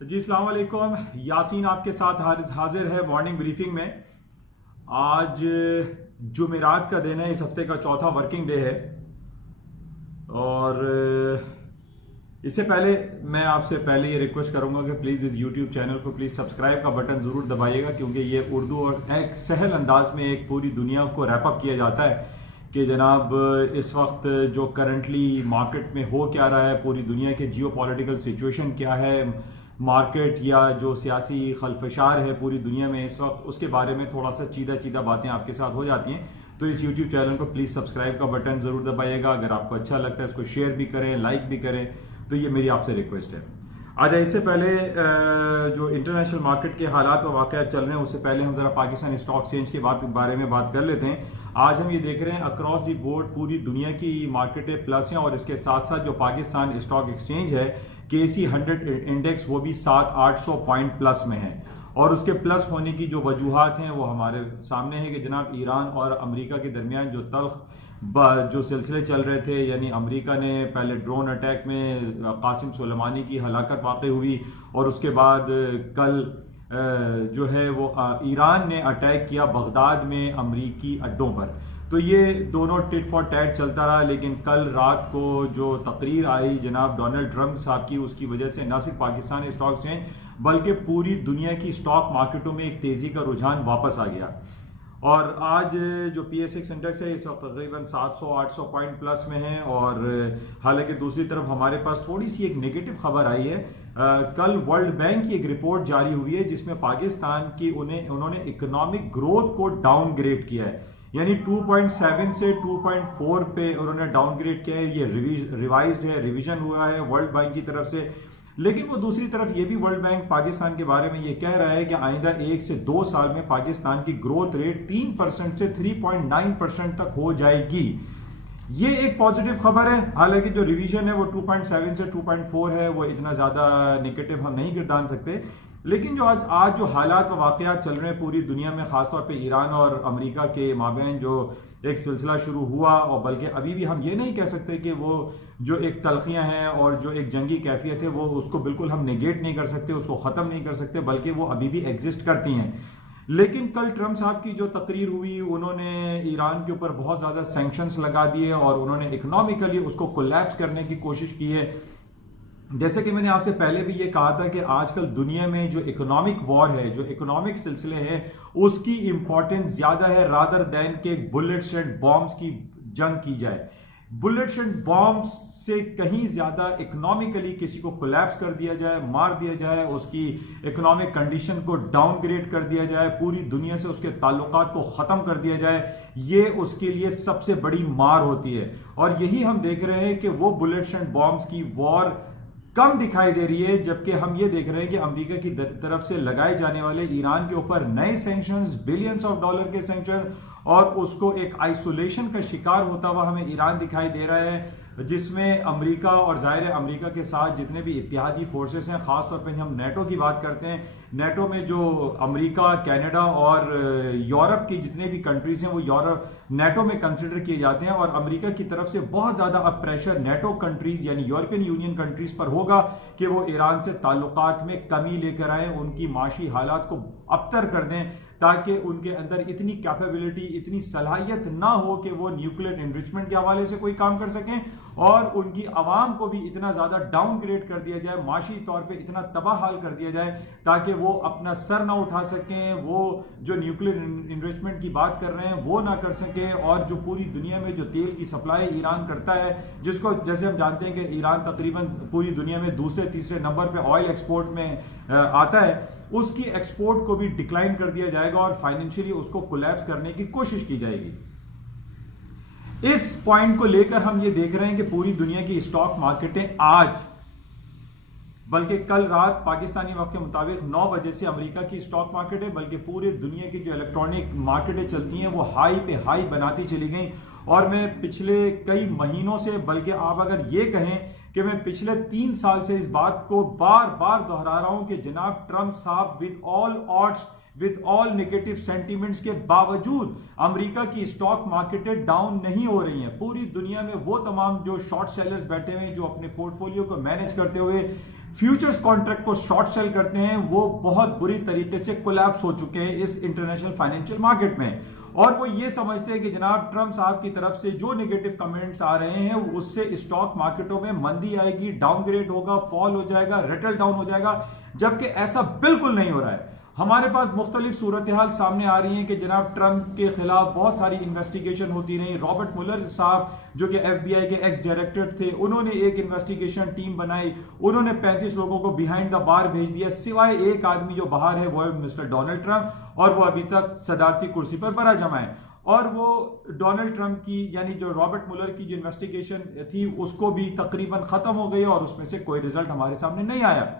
जी अस्सलाम वालेकुम। यासीन आपके साथ हाजिर है मॉर्निंग ब्रीफिंग में। आज जुमेरात का दिन है, इस हफ्ते का चौथा वर्किंग डे है। और इससे पहले मैं आपसे पहले ये रिक्वेस्ट करूंगा कि प्लीज़ इस यूट्यूब चैनल को प्लीज़ सब्सक्राइब का बटन ज़रूर दबाइएगा, क्योंकि ये उर्दू और एक सहल अंदाज में एक पूरी दुनिया को रैपअप किया जाता है कि जनाब इस वक्त जो करंटली मार्केट में हो क्या रहा है, पूरी दुनिया के जियो पॉलिटिकल सिचुएशन क्या है, मार्केट या जो सियासी खलफशार है पूरी दुनिया में इस वक्त, उसके बारे में थोड़ा सा चीदा चीदा बातें आपके साथ हो जाती हैं। तो इस यूट्यूब चैनल को प्लीज़ सब्सक्राइब का बटन ज़रूर दबाइएगा। अगर आपको अच्छा लगता है इसको शेयर भी करें, लाइक भी करें, तो ये मेरी आपसे रिक्वेस्ट है। आज इससे पहले जो इंटरनेशनल मार्केट के हालात और वाक़यात चल रहे हैं, उससे पहले हम ज़रा पाकिस्तान स्टॉक एक्सचेंज के बारे में बात कर लेते हैं। आज हम ये देख रहे हैं अक्रॉस दी बोर्ड पूरी दुनिया की मार्केटें प्लस हैं, और इसके साथ साथ जो पाकिस्तान स्टॉक एक्सचेंज है KC 100 इंडेक्स, वो भी 700-800 पॉइंट प्लस में है। और उसके प्लस होने की जो वजूहात हैं वो हमारे सामने है कि जनाब ईरान और अमेरिका के दरमियान जो तल्ख जो सिलसिले चल रहे थे, यानी अमेरिका ने पहले ड्रोन अटैक में कासिम सुलेमानी की हलाकत वाक़ हुई, और उसके बाद कल जो है वो ईरान ने अटैक किया बगदाद में अमरीकी अड्डों पर। तो ये दोनों टिट फॉर टैट चलता रहा। लेकिन कल रात को जो तकरीर आई जनाब डोनाल्ड ट्रंप साहब की, उसकी वजह से न सिर्फ पाकिस्तान स्टॉक एक्सचेंज बल्कि पूरी दुनिया की स्टॉक मार्केटों में एक तेज़ी का रुझान वापस आ गया। और आज जो PSX इंडेक्स है इस वक्त तकरीबन 700-800 पॉइंट प्लस में है। और हालांकि दूसरी तरफ हमारे पास थोड़ी सी एक नेगेटिव खबर आई है। कल वर्ल्ड बैंक की एक रिपोर्ट जारी हुई है जिसमें पाकिस्तान की उन्होंने इकोनॉमिक ग्रोथ को डाउनग्रेड किया है, यानी 2.7 से 2.4 पे उन्होंने डाउनग्रेड किया है। ये रिवाइज्ड है, रिवीजन हुआ है वर्ल्ड बैंक की तरफ से। लेकिन वो दूसरी तरफ ये भी वर्ल्ड बैंक पाकिस्तान के बारे में ये कह रहा है कि आइंदा 1 से 2 साल में पाकिस्तान की ग्रोथ रेट 3% से 3.9% तक हो जाएगी। ये एक पॉजिटिव खबर है। हालांकि जो रिवीजन है वो 2.7 से 2.4 है, वो इतना ज्यादा नेगेटिव हम नहीं गिरदान सकते। लेकिन जो आज जो हालात व वाकयात चल रहे हैं पूरी दुनिया में, खासतौर पे ईरान और अमेरिका के माबैन जो एक सिलसिला शुरू हुआ, और बल्कि अभी भी हम ये नहीं कह सकते कि वो जो एक तलखियां हैं और जो एक जंगी कैफियत है वो उसको बिल्कुल हम नेगेट नहीं कर सकते, उसको ख़त्म नहीं कर सकते, बल्कि वो अभी भी एग्जिस्ट करती हैं। लेकिन कल ट्रंप साहब की जो तकरीर हुई, उन्होंने ईरान के ऊपर बहुत ज़्यादा सैंक्शंस लगा दिए और उन्होंने इकोनॉमिकली उसको कोलैप्स करने की कोशिश की है। जैसे कि मैंने आपसे पहले भी ये कहा था कि आजकल दुनिया में जो इकोनॉमिक वॉर है, जो इकोनॉमिक सिलसिले हैं, उसकी इंपॉर्टेंस ज्यादा है रादर दैन के बुलेट्स एंड बॉम्ब्स की जंग की जाए। बुलेट्स एंड बॉम्ब्स से कहीं ज्यादा इकोनॉमिकली किसी को कोलैप्स कर दिया जाए, मार दिया जाए, उसकी इकोनॉमिक कंडीशन को डाउनग्रेड कर दिया जाए, पूरी दुनिया से उसके ताल्लुकात को खत्म कर दिया जाए, ये उसके लिए सबसे बड़ी मार होती है। और यही हम देख रहे हैं कि वो बुलेट्स एंड बॉम्ब्स की वॉर कम दिखाई दे रही है, जबकि हम ये देख रहे हैं कि अमेरिका की तरफ से लगाए जाने वाले ईरान के ऊपर नए सैंक्शंस, बिलियंस ऑफ डॉलर के सैंक्शन, और उसको एक आइसोलेशन का शिकार होता हुआ हमें ईरान दिखाई दे रहा है, जिसमें अमेरिका और जाहिर है अमेरिका के साथ जितने भी इत्तेहादी फोर्सेस हैं, खासतौर पर हम नेटो की बात करते हैं, नेटो में जो अमेरिका, कनाडा और यूरोप की जितने भी कंट्रीज हैं वो नेटो में कंसिडर किए जाते हैं। और अमेरिका की तरफ से बहुत ज्यादा अब प्रेशर नेटो कंट्रीज यानी यूरोपियन यूनियन कंट्रीज पर होगा कि वो ईरान से ताल्लुकात में कमी लेकर आए, उनकी माशी हालात को अबतर कर दें, ताकि उनके अंदर इतनी कैपेबिलिटी, इतनी सलाहियत ना हो कि वो न्यूक्लियर एनरिचमेंट के हवाले से कोई काम कर सकें, और उनकी आवाम को भी इतना ज्यादा डाउनग्रेड कर दिया जाए, माशी तौर पे इतना तबाह हाल कर दिया जाए, ताकि वो अपना सर ना उठा सकें, वो जो न्यूक्लियर एनरिचमेंट की बात कर रहे हैं वो ना कर सकें। और जो पूरी दुनिया में जो तेल की सप्लाई ईरान करता है, जिसको जैसे हम जानते हैं कि ईरान तकरीबन पूरी दुनिया में दूसरे तीसरे नंबर पे ऑयल एक्सपोर्ट में आता है, उसकी एक्सपोर्ट को भी डिक्लाइन कर दिया जाएगा और फाइनेंशियली उसको कोलैप्स करने की कोशिश की जाएगी। इस पॉइंट को लेकर हम ये देख रहे हैं कि पूरी दुनिया की स्टॉक मार्केटें आज, बल्कि कल रात पाकिस्तानी वक्त के मुताबिक 9 बजे से अमेरिका की स्टॉक मार्केट है, बल्कि पूरे दुनिया की जो इलेक्ट्रॉनिक मार्केटें चलती हैं वो हाई पे हाई बनाती चली गई। और मैं पिछले कई महीनों से, बल्कि आप अगर ये कहें कि मैं पिछले 3 साल से इस बात को बार बार दोहरा रहा हूं कि जनाब ट्रंप साहब with all odds, with all negative sentiments के बावजूद अमेरिका की स्टॉक मार्केटें डाउन नहीं हो रही हैं। पूरी दुनिया में वो तमाम जो शॉर्ट सेलर्स बैठे हुए हैं, जो अपने पोर्टफोलियो को मैनेज करते हुए फ्यूचर्स कॉन्ट्रैक्ट को शॉर्ट सेल करते हैं, वो बहुत बुरी तरीके से कोलैप्स हो चुके हैं इस इंटरनेशनल फाइनेंशियल मार्केट में। और वो ये समझते हैं कि जनाब ट्रंप साहब की तरफ से जो नेगेटिव कमेंट्स आ रहे हैं उससे स्टॉक मार्केटों में मंदी आएगी, डाउनग्रेड होगा, फॉल हो जाएगा, रेटल डाउन हो जाएगा, जबकि ऐसा बिल्कुल नहीं हो रहा है। हमारे पास मुख्तलिफ सूरत हाल सामने आ रही हैं कि जनाब ट्रंप के खिलाफ बहुत सारी इन्वेस्टिगेशन होती रही। रॉबर्ट मुलर साहब जो कि FBI के एक्स डायरेक्टर थे, उन्होंने एक इन्वेस्टिगेशन टीम बनाई, उन्होंने 35 लोगों को बिहाइंड द बार भेज दिया, सिवाय एक आदमी जो बाहर है वो है मिस्टर डोनाल्ड ट्रंप, और वो अभी तक सदारती कुर्सी पर बरा जमा है। और वो डोनाल्ड ट्रंप की यानी जो रॉबर्ट मुलर की जो इन्वेस्टिगेशन थी उसको भी तकरीबन खत्म हो गई और उसमें से कोई रिजल्ट हमारे सामने नहीं आया।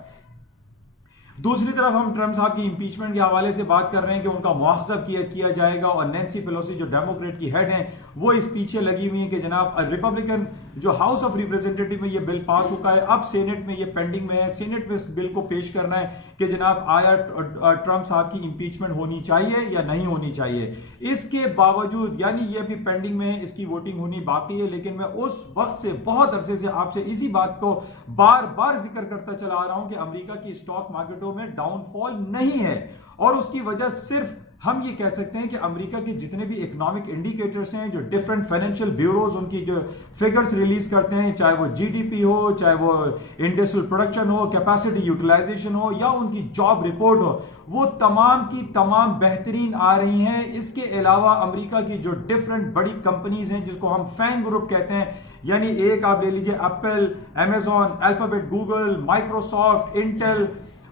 दूसरी तरफ हम ट्रंप साहब की इंपीचमेंट के हवाले से बात कर रहे हैं कि उनका मुआवजा किया जाएगा, और नैन्सी पेलोसी जो डेमोक्रेट की हेड हैं वो इस पीछे लगी हुई है कि जनाब रिपब्लिकन जो हाउस ऑफ रिप्रेजेंटेटिव में ये बिल पास हुआ है, अब सेनेट में ये पेंडिंग में है, सेनेट में इस बिल को पेश करना है कि जनाब आया ट्रंप साहब की इंपीचमेंट होनी चाहिए या नहीं होनी चाहिए। इसके बावजूद यानी ये अभी पेंडिंग में है, इसकी वोटिंग होनी बाकी है, लेकिन मैं उस वक्त से बहुत अरसे से आपसे इसी बात को बार बार जिक्र करता चला आ रहा हूं कि अमेरिका की स्टॉक मार्केटों में डाउनफॉल नहीं है, और उसकी वजह सिर्फ हम ये कह सकते हैं कि अमेरिका के जितने भी इकोनॉमिक इंडिकेटर्स हैं, जो डिफरेंट फाइनेंशियल ब्यूरोज उनकी जो फिगर्स रिलीज करते हैं, चाहे वो GDP हो, चाहे वो इंडस्ट्रियल प्रोडक्शन हो, कैपेसिटी यूटिलाइजेशन हो, या उनकी जॉब रिपोर्ट हो, वो तमाम की तमाम बेहतरीन आ रही हैं। इसके अलावा अमेरिका की जो डिफरेंट बड़ी कंपनीज हैं जिसको हम फैंग ग्रुप कहते हैं, यानी एक आप ले लीजिए Apple, Amazon, alphabet, Google, Microsoft, Intel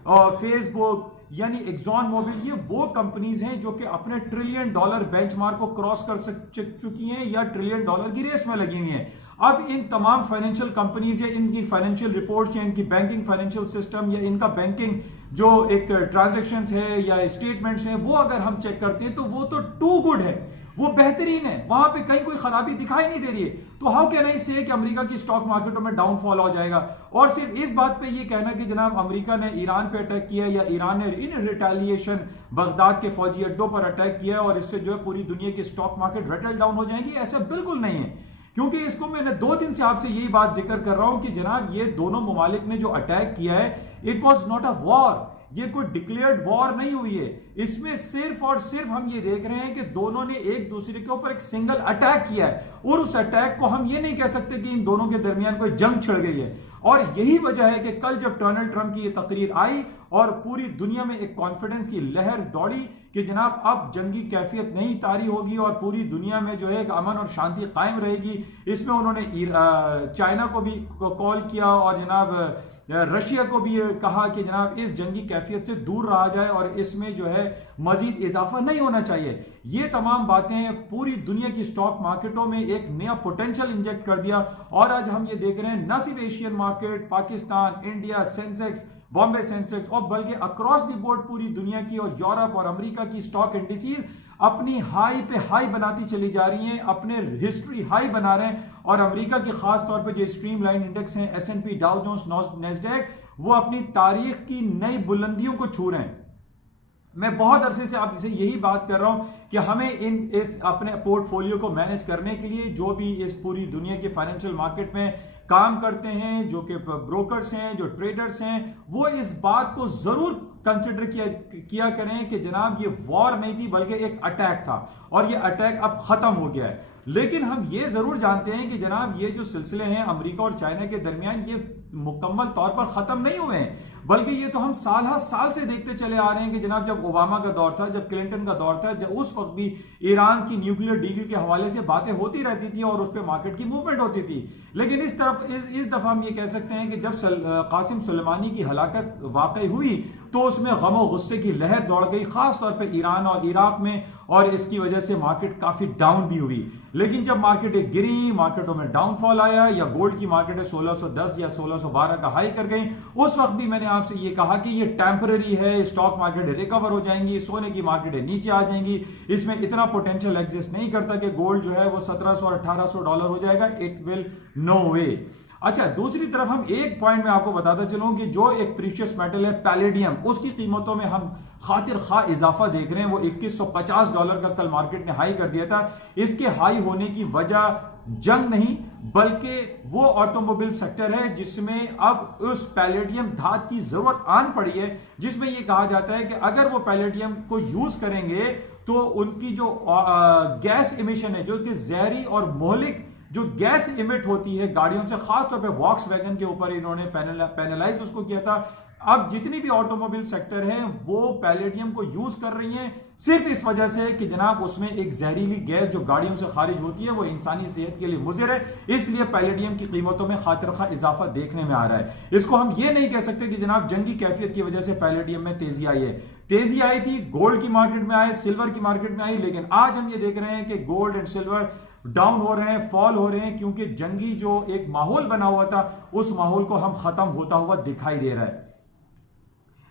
और फेसबुक, यानी एक्सॉन मोबिल, ये वो कंपनीज हैं जो कि अपने $1 ट्रिलियन बेंचमार्क को क्रॉस कर चुकी हैं या $1 ट्रिलियन की रेस में लगी हुई हैं। अब इन तमाम फाइनेंशियल कंपनीज या इनकी फाइनेंशियल रिपोर्ट्स या इनकी बैंकिंग फाइनेंशियल सिस्टम या इनका बैंकिंग जो एक ट्रांजैक्शंस है या स्टेटमेंट्स हैं, वो अगर हम चेक करते हैं तो वो तो टू गुड है, वो बेहतरीन है, वहां पे कहीं कोई खराबी दिखाई नहीं दे रही है। तो हाउ कैन आई से कि अमेरिका की स्टॉक मार्केटों में डाउनफॉल हो जाएगा। और सिर्फ इस बात पे ये कहना कि जनाब अमेरिका ने ईरान पे अटैक किया या ईरान ने इन रिटेलिएशन बगदाद के फौजी अड्डों पर अटैक किया और इससे जो है पूरी दुनिया की स्टॉक मार्केट रेटल डाउन हो जाएंगी, ऐसा बिल्कुल नहीं है। क्योंकि इसको मैंने 2 दिन से आपसे यही बात जिक्र कर रहा हूं कि जनाब ये दोनों ममालिक ने जो अटैक किया है, it was not a war, ये कोई डिक्लेयर्ड वॉर नहीं हुई है। इसमें सिर्फ और सिर्फ हम ये देख रहे हैं कि दोनों ने एक दूसरे के ऊपर एक सिंगल अटैक किया है, और उस अटैक को हम ये नहीं कह सकते कि इन दोनों के दरमियान कोई जंग छिड़ गई है। और यही वजह है कि कल जब डोनाल्ड ट्रंप की ये तकरीर आई और पूरी दुनिया में एक कॉन्फिडेंस की लहर दौड़ी कि जनाब अब जंगी कैफियत नहीं तारी होगी और पूरी दुनिया में जो है अमन और शांति कायम रहेगी, इसमें उन्होंने चाइना को भी कॉल किया और जनाब रशिया को भी कहा कि जनाब इस जंगी कैफियत से दूर रहा जाए और इसमें जो है मजीद इजाफा नहीं होना चाहिए। ये तमाम बातें पूरी दुनिया की स्टॉक मार्केटों में एक नया पोटेंशियल इंजेक्ट कर दिया, और आज हम ये देख रहे हैं न सिर्फ Asian market, Pakistan, India, Sensex, Bombay Sensex, और बल्कि अक्रॉस द बोर्ड पूरी दुनिया की और यूरोप और अमेरिका की स्टॉक इंडिसेस अपनी हाई पे हाई बनाती चली जा रही हैं, अपने हिस्ट्री हाई बना रहे हैं। और अमेरिका की खास तौर पे जो स्ट्रीमलाइन इंडेक्स हैं, S&P, डाउ जोन्स, नैस्डैक, वो अपनी तारीख की नई बुलंदियों को छू रहे हैं। मैं बहुत अरसे से आपसे यही बात कर रहा हूं कि हमें इस अपने पोर्टफोलियो को मैनेज करने के लिए जो भी इस पूरी दुनिया के फाइनेंशियल मार्केट में काम करते हैं, जो कि ब्रोकर्स हैं, जो ट्रेडर्स हैं, वो इस बात को जरूर कंसिडर किया करें कि जनाब ये वॉर नहीं थी बल्कि एक अटैक था, और ये अटैक अब खत्म हो गया है। लेकिन हम ये जरूर जानते हैं कि जनाब ये जो सिलसिले हैं अमेरिका और चाइना के दरमियान, ये मुकम्मल तौर पर खत्म नहीं हुए हैं, बल्कि ये तो हम साल हर साल से देखते चले आ रहे हैं कि जनाब जब ओबामा का दौर था, जब क्लिंटन का दौर था, जब उस वक्त भी ईरान की न्यूक्लियर डील के हवाले से बातें होती रहती थी और उस पर मार्केट की मूवमेंट होती थी। लेकिन इस दफा हम ये कह सकते हैं कि जब कासिम सुलेमानी की हलाकत वाकई हुई तो उसमें गम और गुस्से की लहर दौड़ गई, खास तौर पे ईरान और इराक में, और इसकी वजह से मार्केट काफी डाउन भी हुई। लेकिन जब मार्केटें गिरी, मार्केटों में डाउनफॉल आया, या गोल्ड की मार्केटें 1610 या 1612 का हाई कर गई, उस वक्त भी मैंने आपसे ये कहा कि ये टेम्पररी है, स्टॉक मार्केट रिकवर हो जाएंगी, सोने की मार्केटें नीचे आ जाएंगी, इसमें इतना पोटेंशियल एग्जिस्ट नहीं करता कि गोल्ड जो है वो $1700 और $1800 हो जाएगा। इट विल नो वे। अच्छा, दूसरी तरफ हम एक पॉइंट में आपको बताता चलूं कि जो एक प्रीशियस मेटल है पैलेडियम, उसकी कीमतों में हम खातिर खा इजाफा देख रहे हैं। वो $2150 का कल मार्केट ने हाई कर दिया था। इसके हाई होने की वजह जंग नहीं बल्कि वो ऑटोमोबाइल सेक्टर है जिसमें अब उस पैलेडियम धात की जरूरत आन पड़ी है, जिसमें ये कहा जाता है कि अगर वो पैलेडियम को यूज करेंगे तो उनकी जो गैस इमिशन है, जो कि जहरी और मोहलिक जो गैस इमिट होती है गाड़ियों से, खासतौर पे वॉक्सवैगन के ऊपर इन्होंने पैनलाइज उसको किया था। अब जितनी भी ऑटोमोबाइल सेक्टर है वो पैलेडियम को यूज कर रही हैं सिर्फ इस वजह से कि जनाब उसमें एक जहरीली गैस जो गाड़ियों से खारिज होती है वो इंसानी सेहत के लिए मुज़िर है, इसलिए पैलेडियम की कीमतों में खातिरखा इजाफा देखने में आ रहा है। इसको हम ये नहीं कह सकते कि जनाब जंगी कैफियत की वजह से पैलेडियम में तेजी आई है। तेजी आई थी, गोल्ड की मार्केट में आए, सिल्वर की मार्केट में आई, लेकिन आज हम ये देख रहे हैं कि गोल्ड एंड सिल्वर डाउन हो रहे हैं, फॉल हो रहे हैं, क्योंकि जंगी जो एक माहौल बना हुआ था उस माहौल को हम खत्म होता हुआ दिखाई दे रहा है,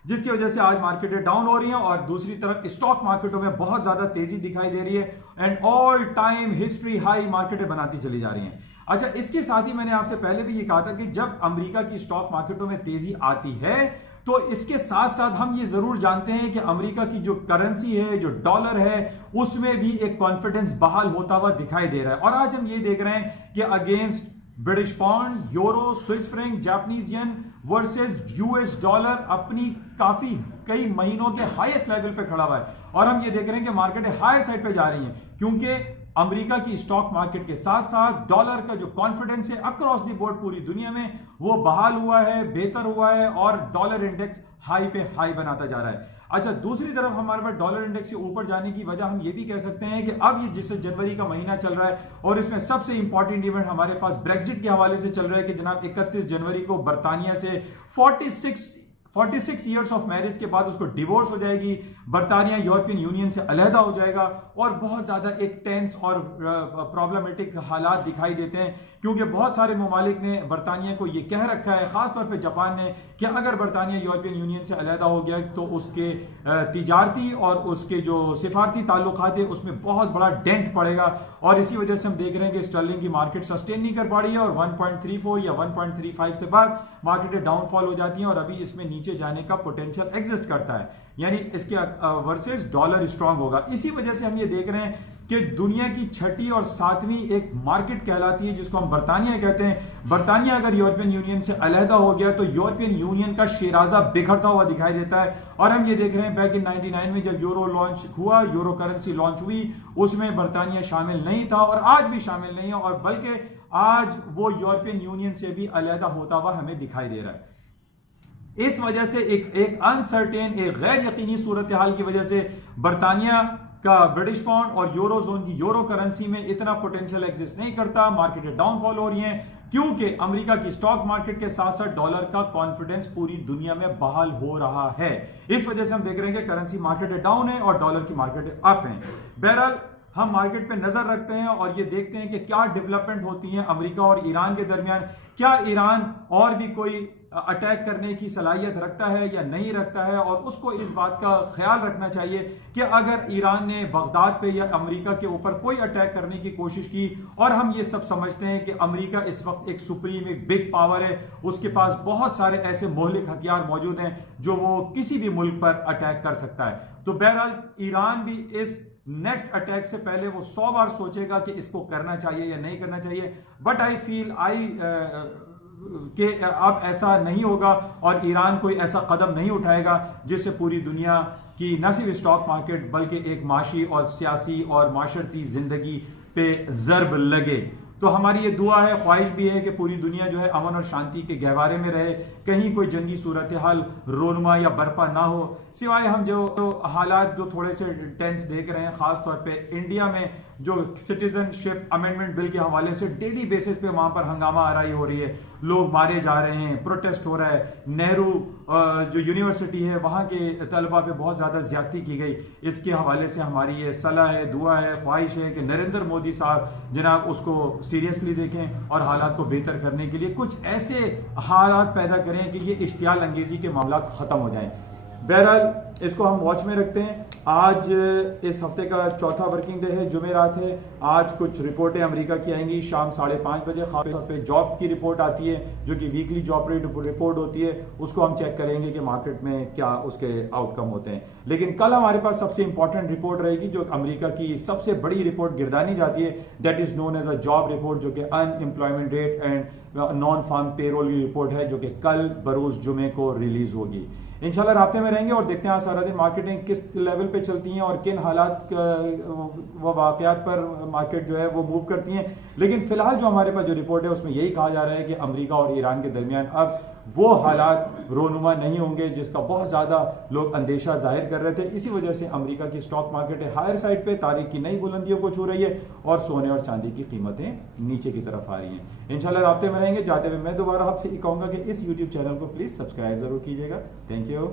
जिसकी वजह से आज मार्केटें डाउन हो रही हैं और दूसरी तरफ स्टॉक मार्केटों में बहुत ज्यादा तेजी दिखाई दे रही है and all time history high मार्केटें बनाती चली जा रही हैं। अच्छा, इसके साथ ही मैंने आपसे पहले भी ये कहा था कि जब अमेरिका की स्टॉक मार्केटों में तेजी आती है तो इसके साथ साथ हम ये जरूर जानते हैं कि अमेरिका की जो करेंसी है, जो डॉलर है, उसमें भी एक कॉन्फिडेंस बहाल होता हुआ दिखाई दे रहा है। और आज हम ये देख रहे हैं कि against British pound, euro, Swiss franc, Japanese yen versus US dollar अपनी काफी कई महीनों के हाईएस्ट लेवल पे खड़ा हुआ है। और हम ये देख रहे हैं कि मार्केटें हायर साइड पे जा रही हैं, क्योंकि अमेरिका की स्टॉक मार्केट के साथ साथ डॉलर का जो कॉन्फिडेंस है अक्रॉस द बोर्ड पूरी दुनिया में वो बहाल हुआ है, बेहतर हुआ है और डॉलर इंडेक्स हाई पे हाई बनाता जा रहा है। अच्छा, दूसरी तरफ हमारे पास डॉलर इंडेक्स से ऊपर जाने की वजह हम ये भी कह सकते हैं कि अब ये जिससे जनवरी का महीना चल रहा है और इसमें सबसे इंपॉर्टेंट इवेंट हमारे पास ब्रेक्जिट के हवाले से चल रहा है कि जनाब 31 जनवरी को बर्तानिया से 46 ईयर्स ऑफ मैरिज के बाद उसको डिवोर्स हो जाएगी, बर्तानिया यूरोपियन यूनियन से अलहदा हो जाएगा और बहुत ज्यादा एक टेंस और प्रॉब्लमेटिक हालात दिखाई देते हैं, क्योंकि बहुत सारे ममालिक ने बर्तानिया को ये कह रखा है, खासतौर पे जापान ने, कि अगर बर्तानिया यूरोपियन यूनियन से अलहदा हो गया तो उसके तिजारती और उसके जो सिफारती ताल्लुकात है उसमें बहुत बड़ा डेंट पड़ेगा। और इसी वजह से हम देख रहे हैं कि स्टर्लिंग की मार्केट सस्टेन नहीं कर पा रही है और 1.34 या 1.35 से बाद मार्केटें डाउनफॉल हो जाती हैं और अभी इसमें नीचे जाने का पोटेंशियल एग्जिस्ट करता है, यानी इसके वर्सेस डॉलर स्ट्रांग होगा। इसी वजह से हम ये देख रहे हैं कि दुनिया की छठी और सातवीं एक मार्केट कहलाती है जिसको हम बर्तानिया कहते हैं। बर्तानिया अगर यूरोपियन यूनियन से अलहदा हो गया तो यूरोपियन यूनियन का शिराजा बिखरता हुआ दिखाई देता है। और हम ये देख रहे हैं बैक इन 99 में जब यूरो लॉन्च हुआ, यूरो करेंसी लॉन्च हुई, उसमें बर्तानिया शामिल नहीं था और आज भी शामिल नहीं है, और बल्कि आज वो यूरोपियन यूनियन से भी अलहदा होता हुआ हमें दिखाई दे रहा है। इस वजह से एक अनसर्टेन, एक गैर यकीनी सूरत हाल की वजह से बर्तानिया का ब्रिटिश पाउंड और यूरो जोन की यूरो करेंसी में इतना पोटेंशियल एग्जिस्ट नहीं करता। मार्केटें डाउनफॉल हो रही हैं क्योंकि अमेरिका की स्टॉक मार्केट के साथ साथ डॉलर का कॉन्फिडेंस पूरी दुनिया में बहाल हो रहा है। इस वजह से हम देख रहे हैं कि करेंसी मार्केटें डाउन है और डॉलर की मार्केटें अप हैं। बहरहाल हम मार्केट पे नजर रखते हैं और ये देखते हैं कि क्या डेवलपमेंट होती है अमेरिका और ईरान के दरमियान। क्या ईरान और भी कोई अटैक करने की सलाहियत रखता है या नहीं रखता है, और उसको इस बात का ख्याल रखना चाहिए कि अगर ईरान ने बगदाद पे या अमेरिका के ऊपर कोई अटैक करने की कोशिश की, और हम ये सब समझते हैं कि अमेरिका इस वक्त एक सुप्रीम, एक बिग पावर है, उसके पास बहुत सारे ऐसे मोहलिक हथियार मौजूद हैं जो वो किसी भी मुल्क पर अटैक कर सकता है। तो बहरहाल ईरान भी इस नेक्स्ट अटैक से पहले वो 100 बार सोचेगा कि इसको करना चाहिए या नहीं करना चाहिए, बट आई फील कि अब ऐसा नहीं होगा और ईरान कोई ऐसा कदम नहीं उठाएगा जिससे पूरी दुनिया की न सिर्फ स्टॉक मार्केट बल्कि एक माशी और सियासी और माशरती जिंदगी पे ज़रब लगे। तो हमारी ये दुआ है, ख्वाहिश भी है कि पूरी दुनिया जो है अमन और शांति के गहवारे में रहे, कहीं कोई जंगी सूरत हाल रोनमा या बर्पा ना हो, सिवाय हम जो हालात जो थोड़े से टेंस देख रहे हैं, खास तौर पे इंडिया में जो सिटीजनशिप अमेंडमेंट बिल के हवाले से डेली बेसिस पे वहां पर हंगामा आराई हो रही है, लोग मारे जा रहे हैं, प्रोटेस्ट हो रहा है, नेहरू जो यूनिवर्सिटी है वहां के तलबा पे बहुत ज्यादा ज्यादती की गई। इसके हवाले से हमारी ये सलाह है, दुआ है, ख्वाहिश है कि नरेंद्र मोदी साहब जनाब उसको सीरियसली देखें और हालात को बेहतर करने के लिए कुछ ऐसे हालात पैदा करें कि ये इश्तियाल अंगेजी के मामला खत्म हो जाएं। बहरहाल इसको हम वॉच में रखते हैं। आज इस हफ्ते का चौथा वर्किंग डे है, जुमेरात है। आज कुछ रिपोर्टें अमेरिका की आएंगी शाम 5:30 बजे। खासतौर पे जॉब की रिपोर्ट आती है जो कि वीकली जॉब रिपोर्ट होती है, उसको हम चेक करेंगे कि मार्केट में क्या उसके आउटकम होते हैं। लेकिन कल हमारे पास सबसे इंपॉर्टेंट रिपोर्ट रहेगी जो अमेरिका की सबसे बड़ी रिपोर्ट गिरदानी जाती है, that is known as a job report, जो कि unemployment rate and non farm payroll की रिपोर्ट है, जो कि कल बरोज जुमे को रिलीज होगी। इंशाल्लाह राब्ते में रहेंगे और देखते हैं आज सारा दिन मार्केटिंग किस लेवल पे चलती हैं और किन हालात व वाकयात पर मार्केट जो है वो मूव करती हैं। लेकिन फिलहाल जो हमारे पास जो रिपोर्ट है उसमें यही कहा जा रहा है कि अमेरिका और ईरान के दरमियान अब वो हालात रोनुमा नहीं होंगे जिसका बहुत ज्यादा लोग अंदेशा जाहिर कर रहे थे। इसी वजह से अमेरिका की स्टॉक मार्केट है हायर साइड पे, तारीख की नई बुलंदियों को छू रही है और सोने और चांदी की कीमतें नीचे की तरफ आ रही हैं। इंशाल्लाह राब्ते में रहेंगे। जाते हुए मैं दोबारा आपसे कहूंगा कि इस यूट्यूब चैनल को प्लीज सब्सक्राइब जरूर कीजिएगा। Thank you.